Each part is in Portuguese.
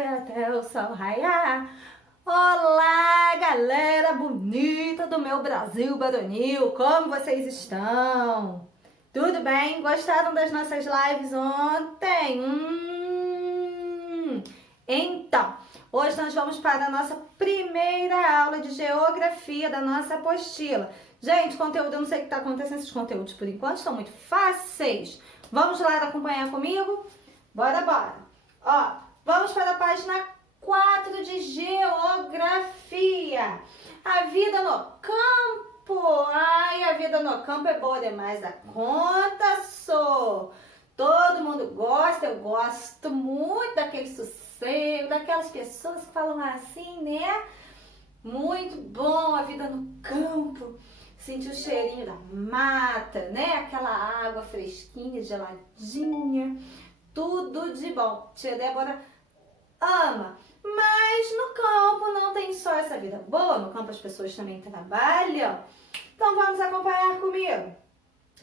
foi até o sol raiar. Olá, galera bonita do meu Brasil baronil, como vocês estão? Tudo bem? Gostaram das nossas lives ontem? Então, hoje nós vamos para a nossa primeira aula de geografia da nossa apostila. Gente, conteúdo, eu não sei o que está acontecendo, esses conteúdos por enquanto estão muito fáceis. Vamos lá acompanhar comigo? Bora! Ó, vamos para a página 4 de geografia. A vida no campo. Ai, a vida no campo é boa demais da conta, sou. Todo mundo gosta, eu gosto muito daquele sossego, daquelas pessoas que falam assim, né? Muito bom a vida no campo. Sentir o cheirinho da mata, né? Aquela água fresquinha, geladinha. Tudo de bom. Tia Débora ama. Mas no campo não tem só essa vida boa. No campo as pessoas também trabalham. Então vamos acompanhar comigo.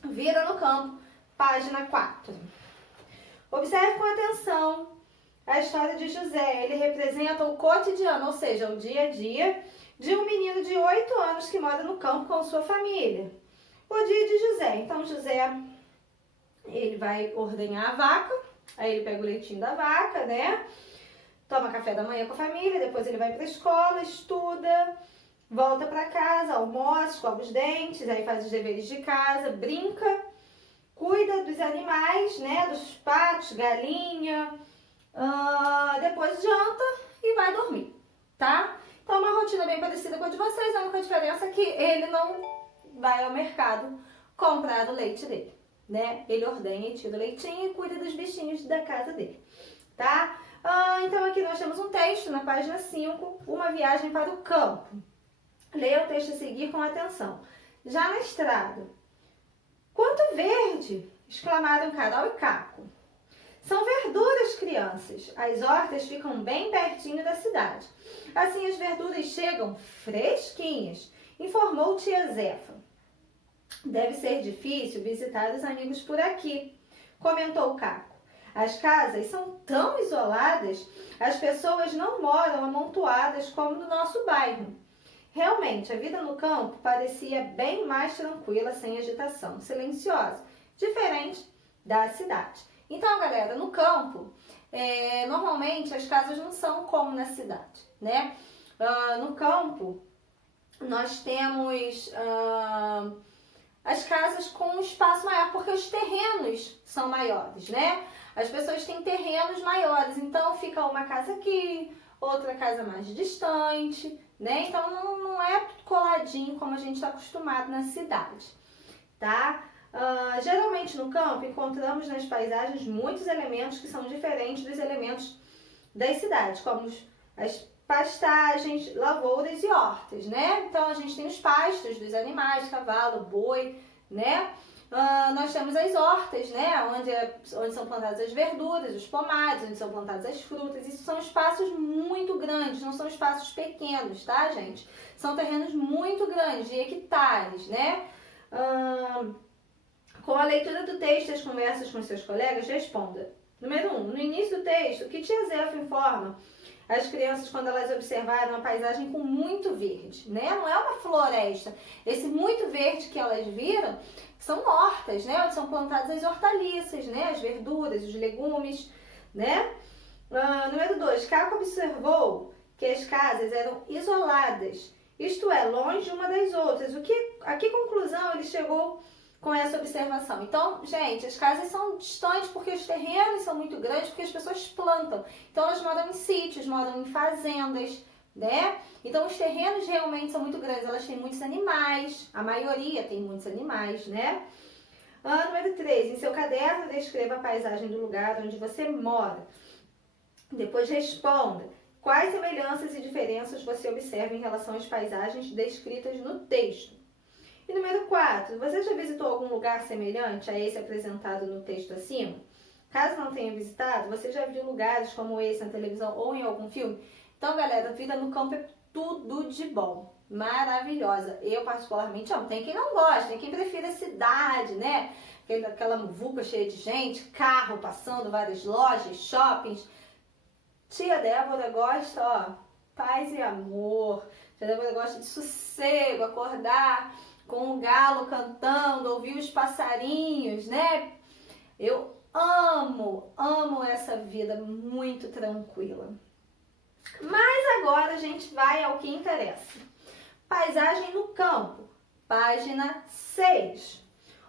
Vida no campo, página 4. Observe com atenção a história de José. Ele representa o cotidiano, ou seja, o dia a dia de um menino de 8 anos que mora no campo com sua família. O dia de José. Então José, ele vai ordenhar a vaca, aí ele pega o leitinho da vaca, né? Toma café da manhã com a família, depois ele vai para a escola, estuda, volta para casa, almoça, escova os dentes, aí faz os deveres de casa, brinca, cuida dos animais, né? Dos patos, galinha, depois janta e vai dormir, tá? Então, uma rotina bem parecida com a de vocês, a única diferença é que ele não vai ao mercado comprar o leite dele, né? Ele ordenha e tira o leitinho e cuida dos bichinhos da casa dele, tá? Então, aqui nós temos um texto na página 5, uma viagem para o campo. Leia o texto a seguir com atenção. Já na estrada. Quanto verde! Exclamaram Carol e Caco. São verduras, crianças. As hortas ficam bem pertinho da cidade. Assim as verduras chegam fresquinhas, informou tia Zefa. Deve ser difícil visitar os amigos por aqui, comentou Caco. As casas são tão isoladas, as pessoas não moram amontoadas como no nosso bairro. Realmente, a vida no campo parecia bem mais tranquila, sem agitação, silenciosa, diferente da cidade. Então, galera, no campo, normalmente as casas não são como na cidade, né? No campo, nós temos as casas com um espaço maior, porque os terrenos são maiores, né? As pessoas têm terrenos maiores, então fica uma casa aqui, outra casa mais distante, né? Então não é coladinho como a gente está acostumado na cidade, tá? Geralmente no campo encontramos nas paisagens muitos elementos que são diferentes dos elementos das cidades, como as pastagens, lavouras e hortas, né? Então a gente tem os pastos dos animais, cavalo, boi, né? Nós temos as hortas, né? Onde são plantadas as verduras, os pomares, onde são plantadas as frutas. Isso são espaços muito grandes, não são espaços pequenos, tá, gente? São terrenos muito grandes, de hectares, né? Com a leitura do texto e as conversas com seus colegas, responda. Número 1. No início do texto, o que tia Zefa informa as crianças quando elas observaram a paisagem com muito verde, né? Não é uma floresta. Esse muito verde que elas viram são hortas, né? Onde são plantadas as hortaliças, né? As verduras, os legumes, né? Número 2. Caco observou que as casas eram isoladas, isto é, longe uma das outras. A que conclusão ele chegou com essa observação? Então, gente, as casas são distantes porque os terrenos são muito grandes, porque as pessoas plantam. Então, elas moram em sítios, moram em fazendas, né? Então, os terrenos realmente são muito grandes. Elas têm muitos animais, a maioria tem muitos animais, né? Número 3. Em seu caderno, descreva a paisagem do lugar onde você mora. Depois, responda quais semelhanças e diferenças você observa em relação às paisagens descritas no texto. E número 4, você já visitou algum lugar semelhante a esse apresentado no texto acima? Caso não tenha visitado, você já viu lugares como esse na televisão ou em algum filme? Então, galera, a vida no campo é tudo de bom, maravilhosa. Eu particularmente amo. Tem quem não gosta, tem quem prefira a cidade, né? Aquela muvuca cheia de gente, carro passando, várias lojas, shoppings. Tia tia Débora gosta, ó, paz e amor. Tia Débora gosta de sossego, acordar com o galo cantando, ouvir os passarinhos, né? Eu amo essa vida muito tranquila. Mas agora a gente vai ao que interessa. Paisagem no campo, página 6.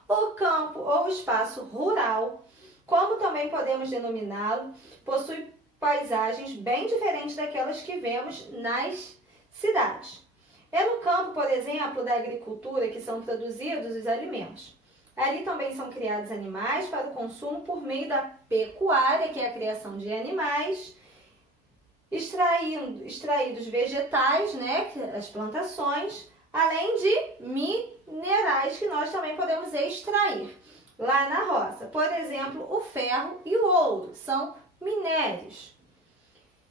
O campo ou espaço rural, como também podemos denominá-lo, possui paisagens bem diferentes daquelas que vemos nas cidades. É no campo, por exemplo, da agricultura que são produzidos os alimentos. Ali também são criados animais para o consumo por meio da pecuária, que é a criação de animais, extraídos vegetais, né, as plantações, além de minerais que nós também podemos extrair lá na roça. Por exemplo, o ferro e o ouro são minérios,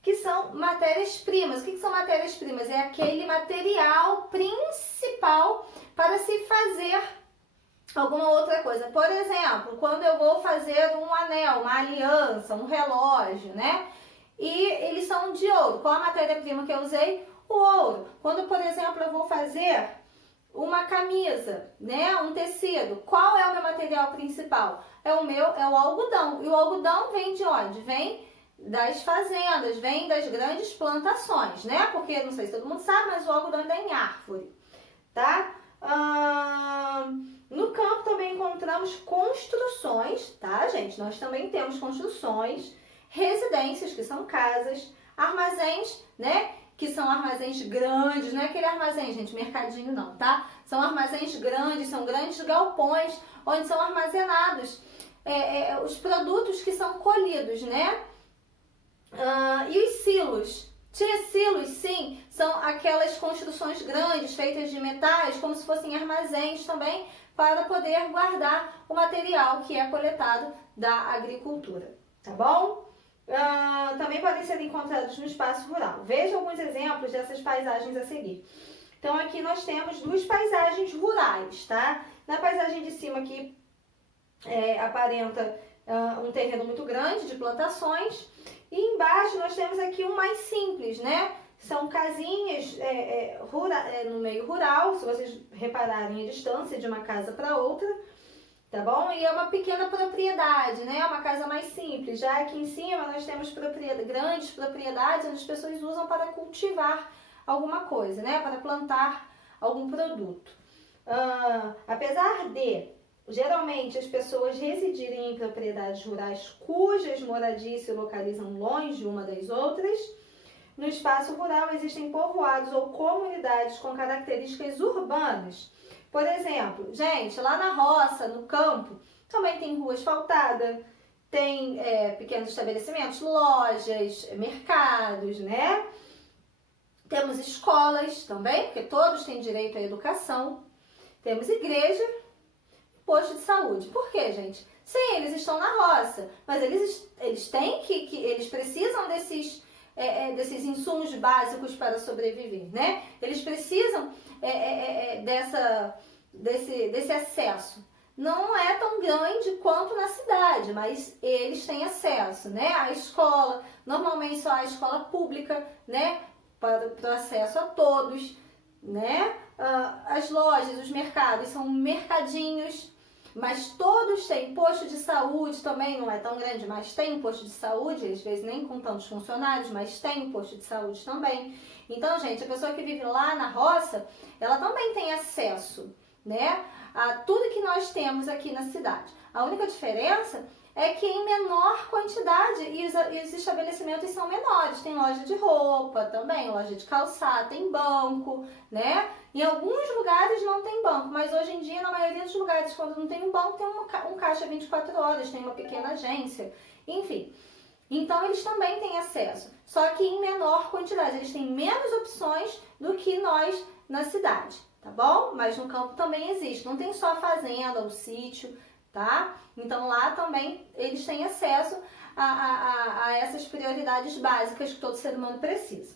que são matérias-primas. O que são matérias-primas? É aquele material principal para se fazer alguma outra coisa. Por exemplo, quando eu vou fazer um anel, uma aliança, um relógio, né? E eles são de ouro. Qual a matéria-prima que eu usei? O ouro. Quando, por exemplo, eu vou fazer uma camisa, né, um tecido, qual é o meu material principal? É o algodão. E o algodão vem de onde? Vem das fazendas, vem das grandes plantações, né? Porque, não sei se todo mundo sabe, mas o algodão é em árvore, tá? No campo também encontramos construções, tá, gente? Nós também temos construções, residências, que são casas, armazéns, né? Que são armazéns grandes, não é aquele armazém, gente, mercadinho não, tá? São armazéns grandes, são grandes galpões, onde são armazenados os produtos que são colhidos, né? E os silos? Tinha silos, sim, são aquelas construções grandes, feitas de metais, como se fossem armazéns também, para poder guardar o material que é coletado da agricultura, tá bom? Também podem ser encontrados no espaço rural. Veja alguns exemplos dessas paisagens a seguir. Então, aqui nós temos duas paisagens rurais, tá? Na paisagem de cima aqui, aparenta um terreno muito grande de plantações. E embaixo nós temos aqui um mais simples, né? São casinhas no meio rural, se vocês repararem a distância de uma casa para outra, tá bom? E é uma pequena propriedade, né? Uma casa mais simples. Já aqui em cima nós temos grandes propriedades onde as pessoas usam para cultivar alguma coisa, né? Para plantar algum produto. Apesar de geralmente as pessoas residirem em propriedades rurais cujas moradias se localizam longe uma das outras, no espaço rural existem povoados ou comunidades com características urbanas. Por exemplo, gente, lá na roça, no campo, também tem rua asfaltada, tem pequenos estabelecimentos, lojas, mercados, né? Temos escolas também, porque todos têm direito à educação. Temos igreja, posto de saúde. Por quê, gente? Sim, eles estão na roça, mas eles têm eles precisam desses insumos básicos para sobreviver, né? Eles precisam desse acesso. Não é tão grande quanto na cidade, mas eles têm acesso, né? A escola, normalmente só a escola pública, né? Para o acesso a todos, né? As lojas, os mercados são mercadinhos, mas todos têm. Posto de saúde também não é tão grande, mas tem um posto de saúde, às vezes nem com tantos funcionários, mas tem um posto de saúde também. Então, gente, a pessoa que vive lá na roça, ela também tem acesso, né, a tudo que nós temos aqui na cidade. A única diferença é que em menor quantidade e os estabelecimentos são menores. Tem loja de roupa também, loja de calçado, tem banco, né? Em alguns lugares não tem banco, mas hoje em dia, na maioria dos lugares, quando não tem um banco, tem um caixa 24 horas, tem uma pequena agência, enfim. Então, eles também têm acesso, só que em menor quantidade. Eles têm menos opções do que nós na cidade, tá bom? Mas no campo também existe, não tem só a fazenda, o sítio, tá? Então, lá também eles têm acesso a essas prioridades básicas que todo ser humano precisa,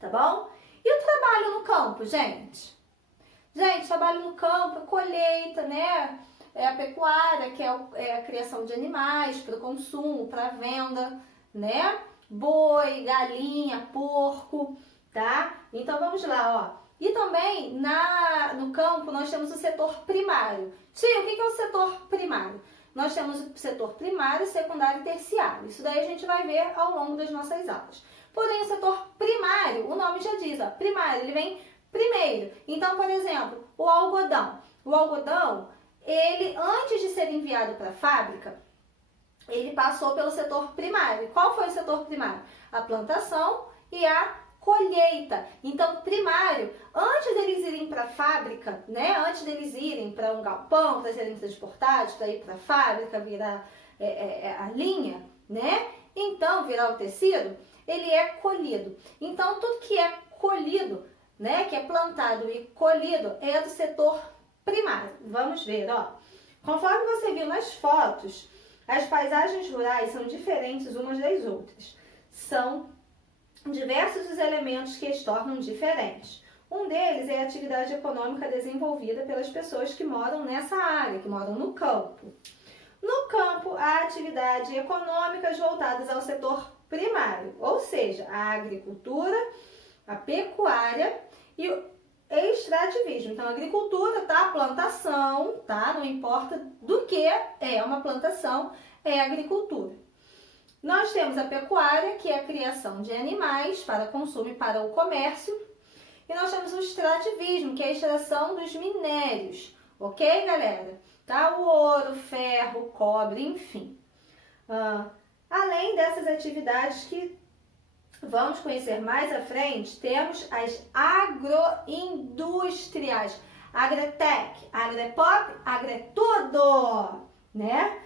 tá bom? E o trabalho no campo, gente? Gente, trabalho no campo, colheita, né? É a pecuária, que é a criação de animais para o consumo, para a venda, né? boi, galinha, porco, tá? Então vamos lá, ó. E também no campo nós temos o setor primário. Tia, o que é o setor primário? Nós temos o setor primário, secundário e terciário. Isso daí a gente vai ver ao longo das nossas aulas. Porém, o setor primário, o nome já diz, ó, primário, ele vem primeiro. Então, por exemplo, o algodão. O algodão, ele, antes de ser enviado para a fábrica, ele passou pelo setor primário. Qual foi o setor primário? A plantação e a colheita. Então, primário, antes deles irem para a fábrica, né? Antes deles irem para um galpão, para serem transportados, para ir para a fábrica, virar a linha, né? Então, virar o tecido, ele é colhido. Então, tudo que é colhido, né? Que é plantado e colhido, é do setor primário. Vamos ver, ó. Conforme você viu nas fotos, as paisagens rurais são diferentes umas das outras. São diversos os elementos que as tornam diferentes. Um deles é a atividade econômica desenvolvida pelas pessoas que moram nessa área, que moram no campo. No campo, há atividades econômicas voltadas ao setor primário, ou seja, a agricultura, a pecuária e o extrativismo. Então, a agricultura, tá? A plantação, tá? Não importa do que é uma plantação, é agricultura. Nós temos a pecuária, que é a criação de animais para consumo e para o comércio. E nós temos o extrativismo, que é a extração dos minérios. Ok, galera? Tá? O ouro, ferro, cobre, enfim. Além dessas atividades que vamos conhecer mais à frente, temos as agroindustriais. Agretec, agrepop, agretudo, né?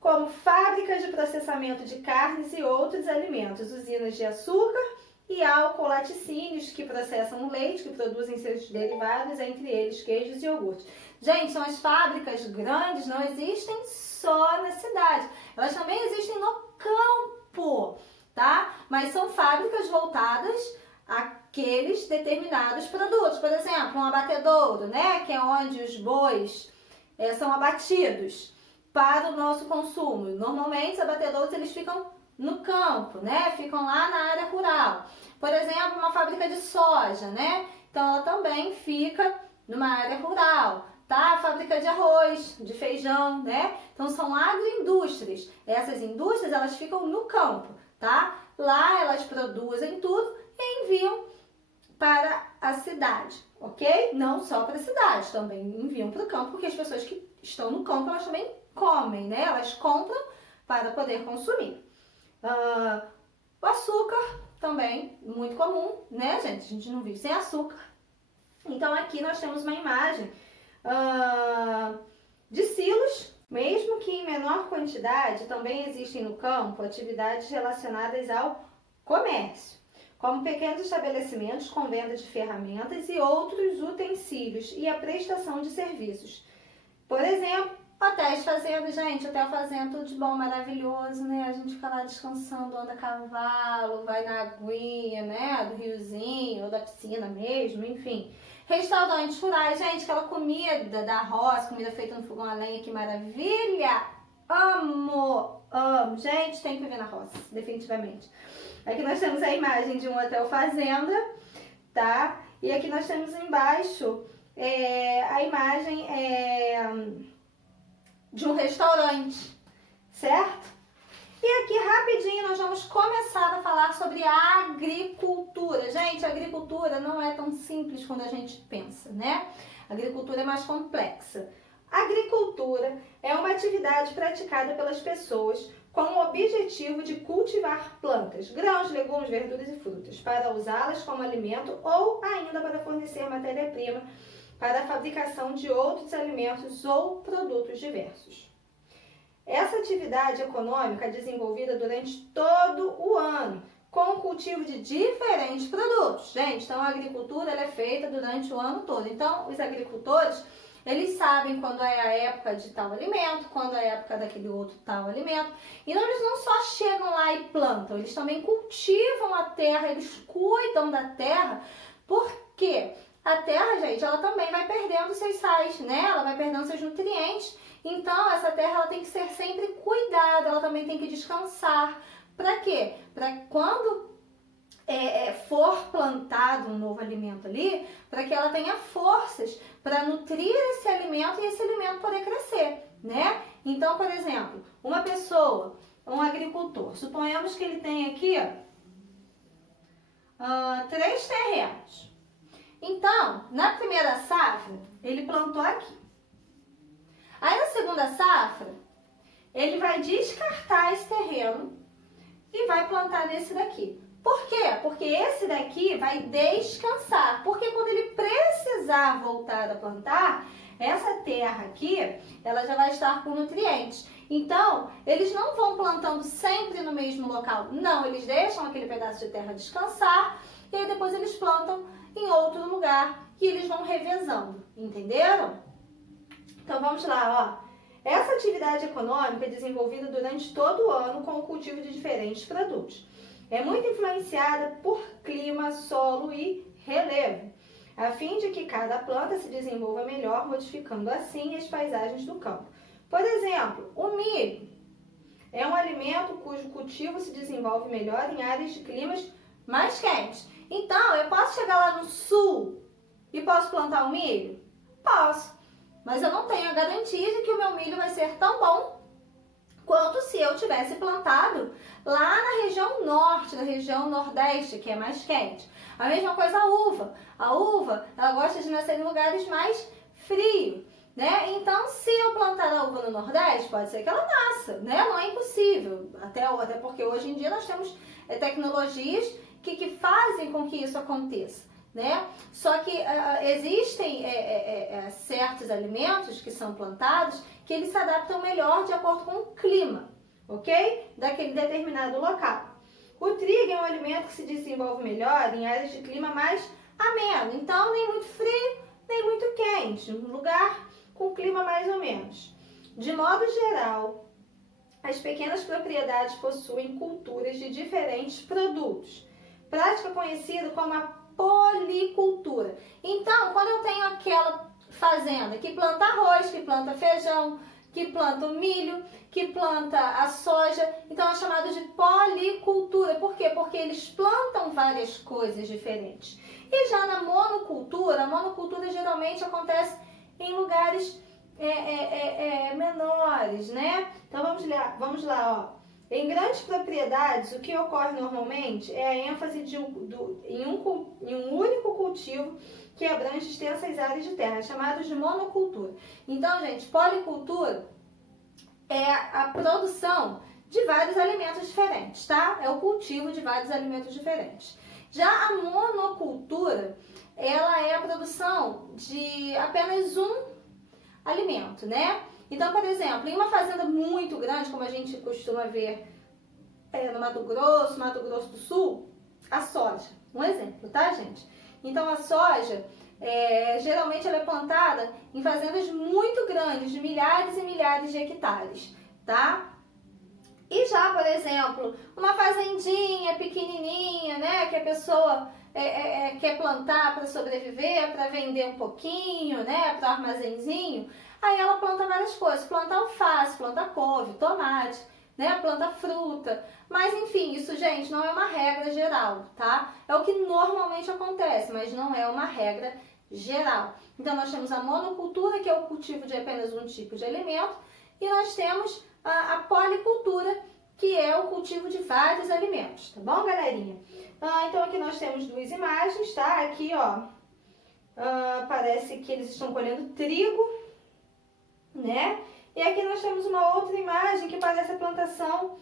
Como fábricas de processamento de carnes e outros alimentos, usinas de açúcar e álcool, laticínios que processam o leite, que produzem seus derivados, entre eles queijos e iogurtes. Gente, são as fábricas grandes, não existem só na cidade, elas também existem no campo, tá? Mas são fábricas voltadas àqueles determinados produtos. Por exemplo, um abatedouro, né? Que é onde os bois são abatidos para o nosso consumo. Normalmente, os abatedouros eles ficam no campo, né? Ficam lá na área rural. Por exemplo, uma fábrica de soja, né? Então, ela também fica numa área rural, tá? A fábrica de arroz, de feijão, né? Então, são agroindústrias. Essas indústrias, elas ficam no campo, tá? Lá, elas produzem tudo e enviam para a cidade, ok? Não só para a cidade, também enviam para o campo, porque as pessoas que estão no campo, elas também comem, né? Elas compram para poder consumir. O açúcar também, muito comum, né, gente? A gente não vive sem açúcar. Então, aqui nós temos uma imagem de silos, mesmo que em menor quantidade, também existem no campo atividades relacionadas ao comércio, como pequenos estabelecimentos com venda de ferramentas e outros utensílios e a prestação de serviços. Por exemplo, hotéis fazenda, gente, hotel fazenda, tudo de bom, maravilhoso, né? A gente fica lá descansando, anda a cavalo, vai na aguinha, né? Do riozinho ou da piscina mesmo, enfim. Restaurantes rurais, gente, aquela comida da roça, comida feita no fogão a lenha, que maravilha! Amo, amo. Gente, tem que viver na roça, definitivamente. Aqui nós temos a imagem de um hotel fazenda, tá? E aqui nós temos embaixo a imagem de um restaurante, certo? E aqui rapidinho nós vamos começar a falar sobre a agricultura. Gente, a agricultura não é tão simples quando a gente pensa, né? A agricultura é mais complexa. A agricultura é uma atividade praticada pelas pessoas com o objetivo de cultivar plantas, grãos, legumes, verduras e frutas, para usá-las como alimento ou ainda para fornecer matéria-prima para a fabricação de outros alimentos ou produtos diversos. Essa atividade econômica é desenvolvida durante todo o ano, com o cultivo de diferentes produtos. Gente, então a agricultura ela é feita durante o ano todo. Então, os agricultores, eles sabem quando é a época de tal alimento, quando é a época daquele outro tal alimento. Então, eles não só chegam lá e plantam, eles também cultivam a terra, eles cuidam da terra, porque a terra, gente, ela também vai perdendo seus sais, né? Ela vai perdendo seus nutrientes. Então, essa terra ela tem que ser sempre cuidada, ela também tem que descansar Para quê? Para quando for plantado um novo alimento ali, para que ela tenha forças para nutrir esse alimento e esse alimento poder crescer, né? Então, por exemplo, uma pessoa, um agricultor, suponhamos que ele tem aqui 3 terrenos. Então, na primeira safra, ele plantou aqui. Aí na segunda safra, ele vai descartar esse terreno e vai plantar nesse daqui. Por quê? Porque esse daqui vai descansar. Porque quando ele precisar voltar a plantar, essa terra aqui, ela já vai estar com nutrientes. Então, eles não vão plantando sempre no mesmo local. Não, eles deixam aquele pedaço de terra descansar e aí depois eles plantam em outro lugar e eles vão revezando. Entenderam? Então, vamos lá, ó. Essa atividade econômica é desenvolvida durante todo o ano com o cultivo de diferentes produtos. É muito influenciada por clima, solo e relevo, a fim de que cada planta se desenvolva melhor, modificando assim as paisagens do campo. Por exemplo, o milho é um alimento cujo cultivo se desenvolve melhor em áreas de climas mais quentes. Então, eu posso chegar lá no sul e posso plantar o milho? Posso, mas eu não tenho a garantia de que o meu milho vai ser tão bom quanto se eu tivesse plantado lá na região norte, na região nordeste, que é mais quente. A mesma coisa a uva. A uva, ela gosta de nascer em lugares mais frios, né? Então, se eu plantar a uva no nordeste, pode ser que ela nasça, né? Não é impossível, até porque hoje em dia nós temos tecnologias que fazem com que isso aconteça, né? Só que existem certos alimentos que são plantados que eles se adaptam melhor de acordo com o clima, ok? Daquele determinado local. O trigo é um alimento que se desenvolve melhor em áreas de clima mais ameno, então nem muito frio, nem muito quente, um lugar com clima mais ou menos. De modo geral, as pequenas propriedades possuem culturas de diferentes produtos, prática conhecida como a policultura. Então, quando eu tenho aquela fazenda que planta arroz, que planta feijão, que planta o milho, que planta a soja, então é chamado de policultura. Por quê? Porque eles plantam várias coisas diferentes. E já na monocultura, a monocultura geralmente acontece em lugares menores, né? Então vamos lá, ó. Em grandes propriedades, o que ocorre normalmente é a ênfase em um único cultivo que abrange extensas áreas de terra, chamados de monocultura. Então, gente, policultura é a produção de vários alimentos diferentes, tá? É o cultivo de vários alimentos diferentes. Já a monocultura, ela é a produção de apenas um alimento, né? Então, por exemplo, em uma fazenda muito grande, como a gente costuma ver no Mato Grosso do Sul, a soja. Um exemplo, tá, gente? Então, a soja, geralmente ela é plantada em fazendas muito grandes, de milhares e milhares de hectares, tá? E já, por exemplo, uma fazendinha pequenininha, né, que a pessoa quer plantar para sobreviver, para vender um pouquinho, né, para o armazenzinho, aí ela planta várias coisas, planta alface, planta couve, tomate, né, planta fruta, mas enfim, isso, gente, não é uma regra geral, tá? É o que normalmente acontece, mas não é uma regra geral. Então, nós temos a monocultura, que é o cultivo de apenas um tipo de alimento, e nós temos a policultura, que é o cultivo de vários alimentos, tá bom, galerinha? Então, aqui nós temos 2 imagens, tá? Aqui, ó, parece que eles estão colhendo trigo, né? E aqui nós temos uma outra imagem que parece a plantação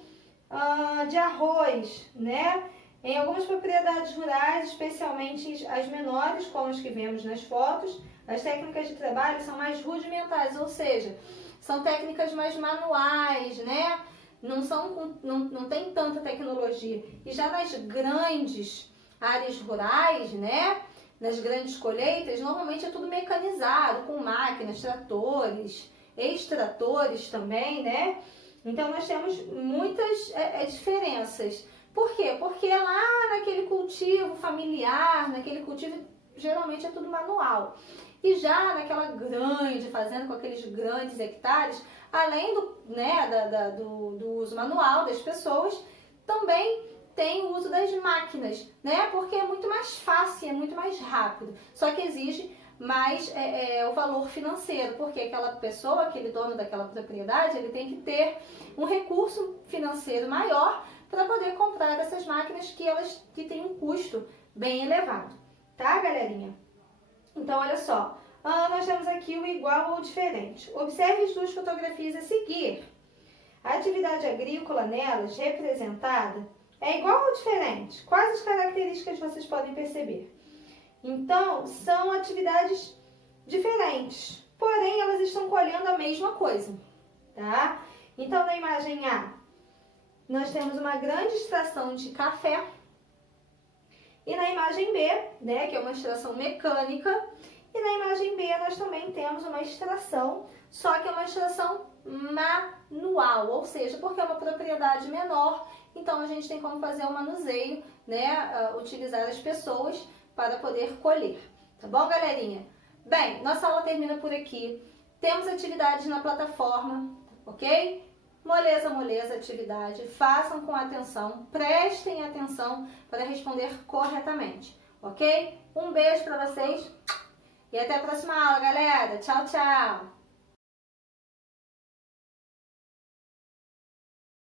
de arroz, né? Em algumas propriedades rurais, especialmente as menores, como as que vemos nas fotos, as técnicas de trabalho são mais rudimentares, ou seja, são técnicas mais manuais, né? Não tem tanta tecnologia. E já nas grandes áreas rurais, né? Nas grandes colheitas, normalmente é tudo mecanizado, com máquinas, tratores, extratores também, né? Então, nós temos muitas diferenças. Por quê? Porque lá naquele cultivo familiar, naquele cultivo, geralmente é tudo manual. E já naquela grande fazenda, com aqueles grandes hectares, além do uso manual das pessoas, também tem o uso das máquinas, né? Porque é muito mais fácil, é muito mais rápido. Só que exige mais o valor financeiro, porque aquela pessoa, aquele dono daquela propriedade, ele tem que ter um recurso financeiro maior para poder comprar essas máquinas que têm um custo bem elevado, tá, galerinha? Então, olha só, nós temos aqui o igual ou diferente. Observe as duas fotografias a seguir. A atividade agrícola nelas, representada, é igual ou diferente? Quais as características vocês podem perceber? Então, são atividades diferentes, porém elas estão colhendo a mesma coisa, tá? Então, na imagem A, nós temos uma grande extração de café. E na imagem B, né, que é uma extração mecânica, e na imagem B nós também temos uma extração, só que é uma extração manual, ou seja, porque é uma propriedade menor, então a gente tem como fazer o manuseio, né, utilizar as pessoas para poder colher. Tá bom, galerinha? Bem, nossa aula termina por aqui. Temos atividades na plataforma, ok? Moleza, moleza, atividade. Façam com atenção, prestem atenção para responder corretamente, ok? Um beijo para vocês e até a próxima aula, galera. Tchau, tchau!